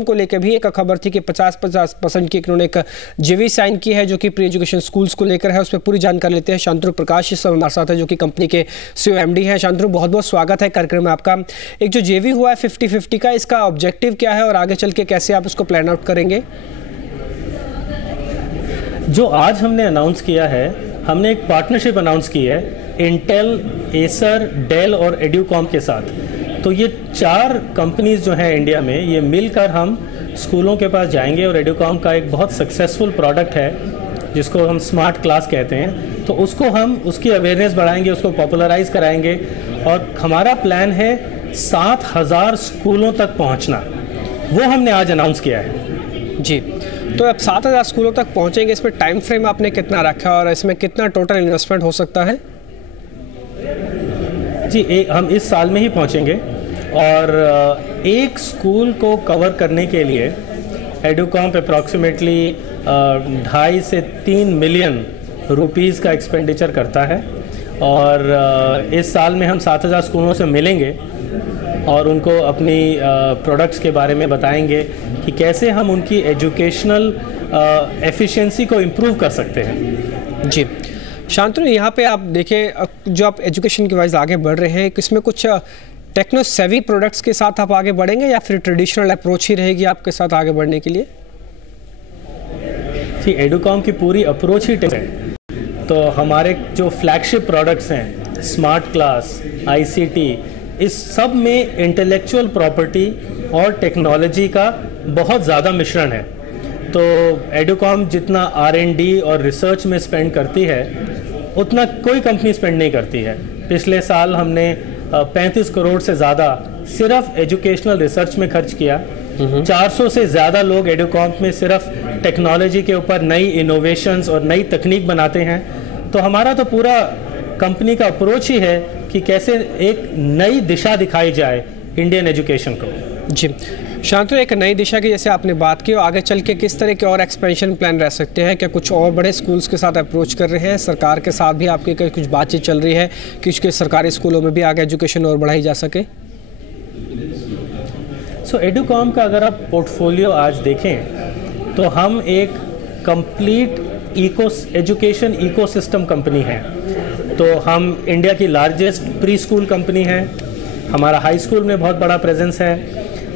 एडुकॉम को लेकर भी एक खबर थी कि 50% की इन्होंने एक JV साइन की है जो कि प्री एजुकेशन स्कूल्स को लेकर है। उस पर पूरी जानकारी लेते हैं। शांतनु प्रकाश इस समय हमारे साथ है जो कि कंपनी के CEO MD हैं। शांतनु, बहुत बहुत स्वागत है कार्यक्रम में आपका। एक जो JV हुआ है 50-50 का, इसका ऑब्जेक्टिव क्या है और आगे चल के कैसे आप इसको प्लान आउट करेंगे? जो आज हमने अनाउंस किया है, हमने एक पार्टनरशिप अनाउंस की है इंटेल, एसर, डेल और एडुकॉम के साथ। तो ये 4 कंपनीज जो हैं इंडिया में, ये मिलकर हम स्कूलों के पास जाएंगे और एडुकॉम का एक बहुत सक्सेसफुल प्रोडक्ट है जिसको हम स्मार्ट क्लास कहते हैं, तो उसको हम उसकी अवेयरनेस बढ़ाएंगे, उसको पॉपुलराइज कराएंगे और हमारा प्लान है 7000 स्कूलों तक पहुंचना। वो हमने आज अनाउंस किया है। जी, तो अब 7000 स्कूलों तक पहुंचेंगे, इसमें टाइम फ्रेम आपने कितना रखा और इसमें कितना टोटल इन्वेस्टमेंट हो सकता है? जी, हम इस साल में ही पहुंचेंगे और एक स्कूल को कवर करने के लिए एडुकॉम अप्रॉक्सीमेटली 2.5 से 3 मिलियन रुपीस का एक्सपेंडिचर करता है और इस साल में हम 7000 स्कूलों से मिलेंगे और उनको अपनी प्रोडक्ट्स के बारे में बताएंगे कि कैसे हम उनकी एजुकेशनल एफिशिएंसी को इम्प्रूव कर सकते हैं। जी शांतनु, यहाँ पे आप देखें जो आप एजुकेशन के वाइज आगे बढ़ रहे हैं, इसमें कुछ टेक्नो सेवी प्रोडक्ट्स के साथ आप आगे बढ़ेंगे या फिर ट्रेडिशनल अप्रोच ही रहेगी आपके साथ आगे बढ़ने के लिए? जी, एडुकॉम की पूरी अप्रोच ही टेक है। तो हमारे जो फ्लैगशिप प्रोडक्ट्स हैं, स्मार्ट क्लास, ICT, इस सब में इंटेलेक्चुअल प्रॉपर्टी और टेक्नोलॉजी का बहुत ज़्यादा मिश्रण है। तो एडुकॉम जितना R&D और रिसर्च में स्पेंड करती है उतना कोई कंपनी स्पेंड नहीं करती है। पिछले साल हमने 35 करोड़ से ज़्यादा सिर्फ एजुकेशनल रिसर्च में खर्च किया। 400 से ज़्यादा लोग एडुकॉम में सिर्फ टेक्नोलॉजी के ऊपर नई इनोवेशंस और नई तकनीक बनाते हैं। तो हमारा तो पूरा कंपनी का अप्रोच ही है कि कैसे एक नई दिशा दिखाई जाए इंडियन एजुकेशन को। जी शांतनु, एक नई दिशा की जैसे आपने बात की, आगे चल के किस तरह के और एक्सपेंशन प्लान रह सकते हैं? क्या कुछ और बड़े स्कूल्स के साथ अप्रोच कर रहे हैं? सरकार के साथ भी आपकी कुछ बातचीत चल रही है कि उसके सरकारी स्कूलों में भी आगे एजुकेशन और बढ़ाई जा सके? एडुकॉम का अगर आप पोर्टफोलियो आज देखें तो हम एक कंप्लीट एजुकेशन इकोसिस्टम कंपनी है। तो हम इंडिया की लार्जेस्ट प्री स्कूल कंपनी है, हमारा हाई स्कूल में बहुत बड़ा प्रेजेंस है,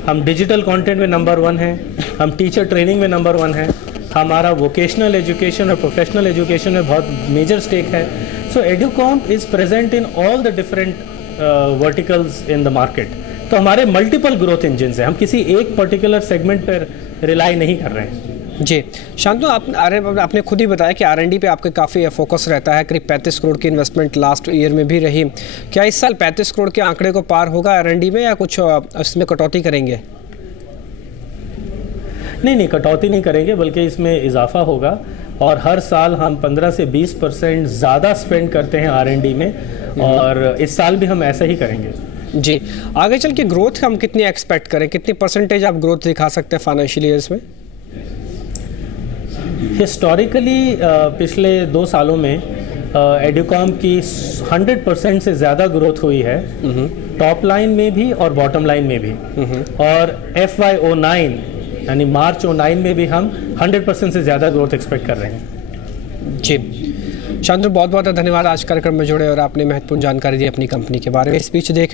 हम डिजिटल कंटेंट में नंबर 1 हैं, हम टीचर ट्रेनिंग में नंबर 1 हैं, हमारा वोकेशनल एजुकेशन और प्रोफेशनल एजुकेशन में बहुत मेजर स्टेक है। So Educomp is present in all the different verticals in the market. तो हमारे मल्टीपल ग्रोथ इंजन्स हैं, हम किसी एक पर्टिकुलर सेगमेंट पर रिलाई नहीं कर रहे हैं। जी शांतनु, आपने खुद ही बताया कि R&D पे आपका काफ़ी फोकस रहता है। करीब 35 करोड़ की इन्वेस्टमेंट लास्ट ईयर में भी रही। क्या इस साल 35 करोड़ के आंकड़े को पार होगा R&D में या कुछ इसमें कटौती करेंगे? नहीं, कटौती नहीं करेंगे, बल्कि इसमें इजाफा होगा और हर साल हम 15 से 20% ज़्यादा स्पेंड करते हैं R&D में और इस साल भी हम ऐसा ही करेंगे। जी, आगे चल के ग्रोथ हम कितनी एक्सपेक्ट करें? कितनी परसेंटेज आप ग्रोथ दिखा सकते हैं फाइनेंशियल ईयर्स में? हिस्टोरिकली पिछले 2 सालों में एडुकॉम की 100% से ज़्यादा ग्रोथ हुई है, टॉप लाइन में भी और बॉटम लाइन में भी। और FY09 यानी मार्च 09 में भी हम 100% से ज़्यादा ग्रोथ एक्सपेक्ट कर रहे हैं। जी शांतनु, बहुत बहुत धन्यवाद आज कार्यक्रम में जुड़े और आपने महत्वपूर्ण जानकारी दी अपनी कंपनी के बारे में। स्पीच देख